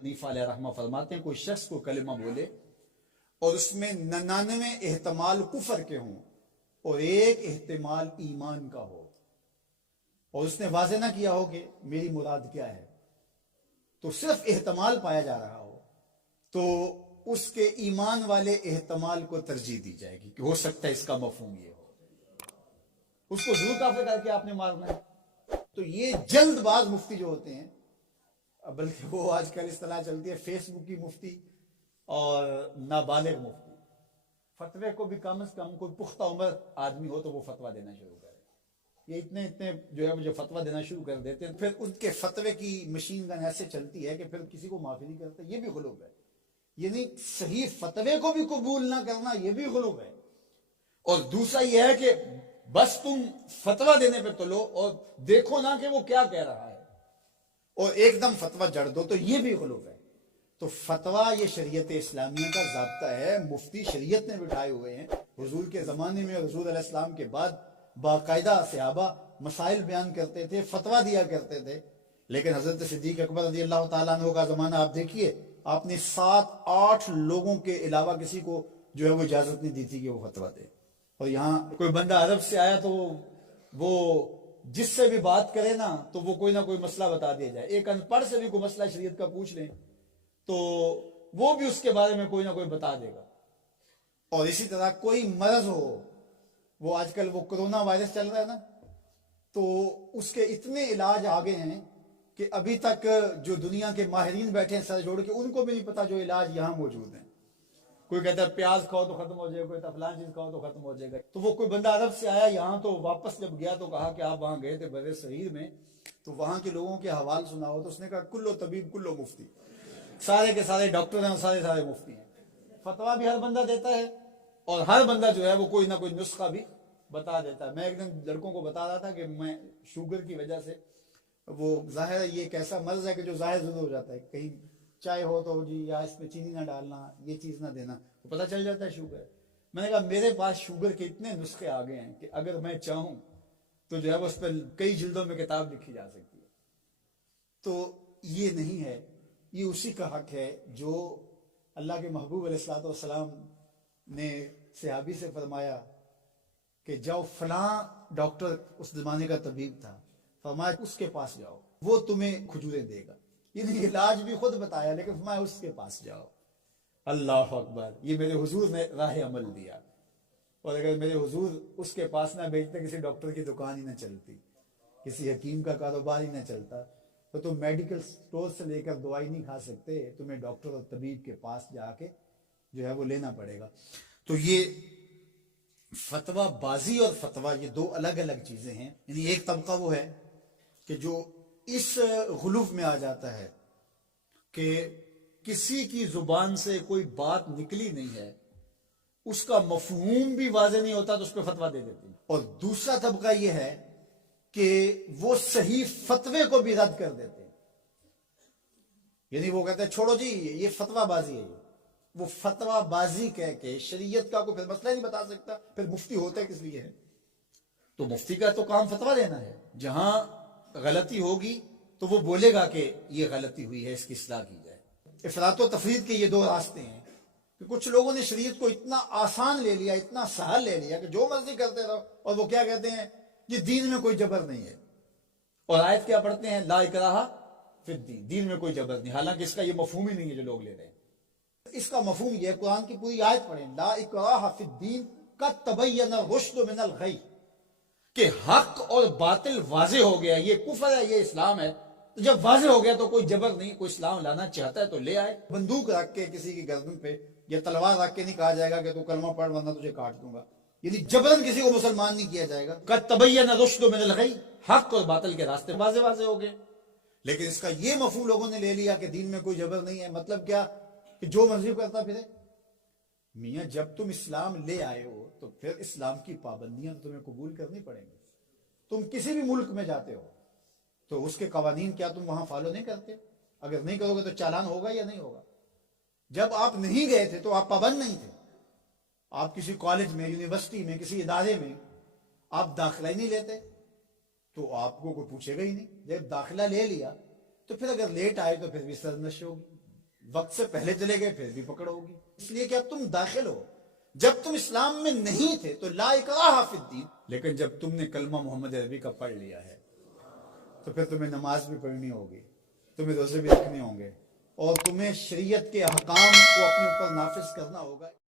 Hanifa अलैहि रहमा फरमाते हैं, कोई शख्स को कलमा बोले और उसमें 99 एहतमाल कुफर के हों और एक एहतमाल ईमान का हो, और उसने वाज़ेह ना किया हो कि मेरी मुराद क्या है, तो सिर्फ एहतमाल पाया जा रहा हो, तो उसके ईमान वाले एहतमाल को तरजीह दी जाएगी कि हो सकता है इसका मफहूम ये हो, उसको जरूर काफिर करके आपने मारना है। तो ये जल्दबाज मुफ्ती जो होते हैं, बल्कि वो आजकल इस तरह चलती है फेसबुक की मुफ्ती और नाबालिग मुफ्ती, फतवे को भी कम से कम कोई पुख्ता उम्र आदमी हो तो वो फतवा देना शुरू करे। ये इतने इतने जो है मुझे फतवा देना शुरू कर देते हैं, फिर उनके फतवे की मशीन गन ऐसे चलती है कि फिर किसी को माफी नहीं करते। ये भी गुलूब है, यानी सही फतवे को भी कबूल ना करना, ये भी गुलूब है। और दूसरा ये है कि बस तुम फतवा देने पे तुलो और देखो ना कि वो क्या कह रहा है और एकदम फतवा जड़ दो, तो ये भी गुलूब है। तो फतवा ये शरीयत इस्लामिया का ज़ाब्ता है, मुफ्ती शरीयत ने बिठाए हुए हैं। हुजूर के ज़माने में, हुजूर अलैहिस्सलाम के बाद बाकायदा सहाबा मसाइल बयान करते थे, फतवा दिया करते थे। लेकिन हज़रत सिद्दीक़ अकबर रज़ियल्लाहु ताला अन्हु का ज़माना आप देखिए, आपने 7-8 लोगों के अलावा किसी को जो है वो इजाज़त नहीं दी थी कि वो फतवा दे। और यहाँ कोई बंदा अरब से आया तो वो जिससे भी बात करे ना तो वो कोई ना कोई मसला बता दिया जाए। एक अनपढ़ से भी कोई मसला शरीयत का पूछ लें तो वो भी उसके बारे में कोई ना कोई बता देगा। और इसी तरह कोई मर्ज हो, वो आजकल वो कोरोना वायरस चल रहा है ना, तो उसके इतने इलाज आ गए हैं कि अभी तक जो दुनिया के माहिरीन बैठे हैं सर जोड़ के, उनको भी नहीं पता जो इलाज यहाँ मौजूद है। कोई कहता है प्याज खाओ तो खत्म हो जाएगा, कोई कहता फलां चीज खाओ तो खत्म हो जाएगा। तो वो कोई बंदा अरब से आया यहाँ, तो वापस जब गया तो कहा कि आप वहां गए थे बरे शहीर में, तो वहां के लोगों के हवाल सुना हो, तो उसने कहा कुल्लो तबीब कुल्लो मुफ्ती, सारे के सारे डॉक्टर हैं, सारे सारे मुफ्ती हैं। फतवा भी हर बंदा देता है और हर बंदा जो है वो कोई ना कोई नुस्खा भी बता देता है। मैं एक दिन लड़कों को बता रहा था कि मैं शुगर की वजह से, वो जाहिर है ये एक ऐसा मर्ज है कि जो जाहिर जरूर हो जाता है, कहीं चाय हो तो जी या इसमें चीनी ना डालना, ये चीज ना देना, तो पता चल जाता है शुगर। मैंने कहा मेरे पास शुगर के इतने नुस्खे आ गए हैं कि अगर मैं चाहूं तो जो है उस पर कई जिल्दों में किताब लिखी जा सकती है। तो ये नहीं है, ये उसी का हक है जो अल्लाह के महबूब अलैहिस्सलाम ने सहाबी से फरमाया कि जाओ फलां डॉक्टर उस जमाने का तबीब था, फरमाया उसके पास जाओ, वो तुम्हें खजूरें देगा। ये इलाज भी खुद बताया, लेकिन फरमाया उसके पास जाओ। अल्लाह अकबर, ये मेरे हुजूर ने राह अमल दिया। और अगर मेरे हुजूर उसके पास ना भेजते, किसी डॉक्टर की दुकान ही ना चलती, किसी हकीम का कारोबार ही ना चलता, तो तुम मेडिकल स्टोर से लेकर दवाई नहीं खा सकते, तुम्हें डॉक्टर और तबीब के पास जाके जो है वो लेना पड़ेगा। तो ये फतवा बाजी और फतवा ये दो अलग अलग चीजें हैं। यानी एक तबका वो है कि जो इस गुलूफ में आ जाता है कि किसी की जुबान से कोई बात निकली नहीं है, उसका मफहूम भी वाज़ेह नहीं होता, तो उस पर फतवा दे देते हैं। और दूसरा तबका यह है कि वो सही फतवे को भी रद्द कर देते हैं। यानी वो कहते हैं छोड़ो जी ये फतवाबाजी है, वो फतवाबाजी कह के शरीयत का कोई फिर मसला नहीं बता सकता, फिर मुफ्ती होता है किस लिए है? तो मुफ्ती का तो काम फतवा देना है। जहां गलती होगी तो वो बोलेगा कि ये गलती हुई है, इसकी इस्लाह की जाए। इफरात व तफरीद के ये दो रास्ते हैं कि कुछ लोगों ने शरीयत को इतना आसान ले लिया, इतना सहल ले लिया कि जो मर्जी करते रहो, और वो क्या कहते हैं ये दीन में कोई जबर नहीं है। और आयत क्या पढ़ते हैं, ला इकराहा फिद्दीन, दीन में कोई जबर नहीं। हालांकि इसका ये मफहूम ही नहीं है जो लोग ले रहे हैं। इसका मफहूम यह, कुरान की पूरी आयत पढ़ें, ला इकराहा फिद्दीन का तबय्यन रुश्द मिनल गय, कि हक और बातिल वाज़ेह हो गया, ये कुफर है ये इस्लाम है। तो जब वाज़ेह हो गया तो कोई जबर नहीं, कोई इस्लाम लाना चाहता है तो ले आए। बंदूक रख के किसी की गर्दन पे या तलवार रख के नहीं कहा जाएगा कि तू कलमा पढ़ वरना तुझे काट दूंगा। यानी जबरन किसी को मुसलमान नहीं किया जाएगा। कद तबय्यन रुश्द मिनल गय, हक और बातिल के रास्ते वाज़ेह वाज़ेह हो गए। लेकिन इसका ये मफहूम लोगों ने ले लिया कि दीन में कोई जबर नहीं है। मतलब क्या कि जो मर्जी करता फिरे। मियाँ जब तुम इस्लाम ले आए हो तो फिर इस्लाम की पाबंदियां तो तुम्हें कबूल करनी पड़ेंगी। तुम किसी भी मुल्क में जाते हो तो उसके कवानीन क्या तुम वहां फॉलो नहीं करते? अगर नहीं करोगे तो चालान होगा या नहीं होगा? जब आप नहीं गए थे तो आप पाबंद नहीं थे। आप किसी कॉलेज में, यूनिवर्सिटी में, किसी इदारे में आप दाखिला ही नहीं लेते तो आपको कोई पूछेगा ही नहीं। जब दाखिला ले लिया तो फिर अगर लेट आए तो फिर भी सरनश होगी। وقت سے پہلے چلے گئے پھر بھی پکڑ ہوگی، اس لیے کہ اب تم داخل ہو. جب تم اسلام میں نہیں تھے تو لا اکراہ فی الدین، لیکن جب تم نے کلمہ محمد عربی کا پڑھ لیا ہے تو پھر تمہیں نماز بھی پڑھنی ہوگی، تمہیں روزے بھی رکھنے ہوں گے، اور تمہیں شریعت کے احکام کو اپنے اوپر نافذ کرنا ہوگا.